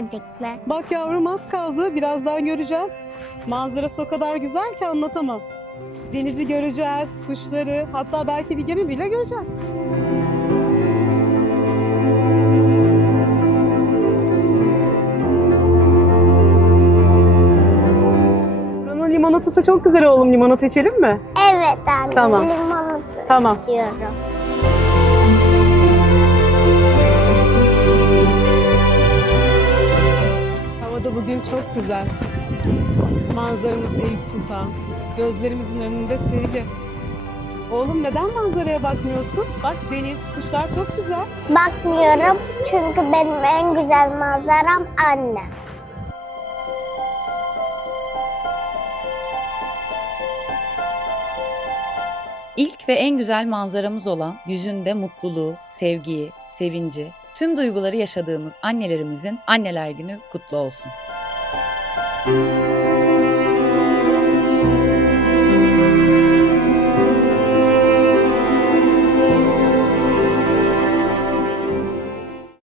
gelmedik mi? Bak yavrum az kaldı. Birazdan göreceğiz. Manzarası o kadar güzel ki anlatamam. Denizi göreceğiz, kuşları, hatta belki bir gemi bile göreceğiz. Buranın limonatası çok güzel oğlum. Limonata içelim mi? Evet anne. Tamam. Limonata Tamam. istiyorum. Çok güzel. Manzaramız Eyüp Sultan. Gözlerimizin önünde sevgi. Oğlum neden manzaraya bakmıyorsun? Bak deniz, kuşlar çok güzel. Bakmıyorum çünkü benim en güzel manzaram annem. İlk ve en güzel manzaramız olan yüzünde mutluluğu, sevgiyi, sevinci, tüm duyguları yaşadığımız annelerimizin anneler günü kutlu olsun. Música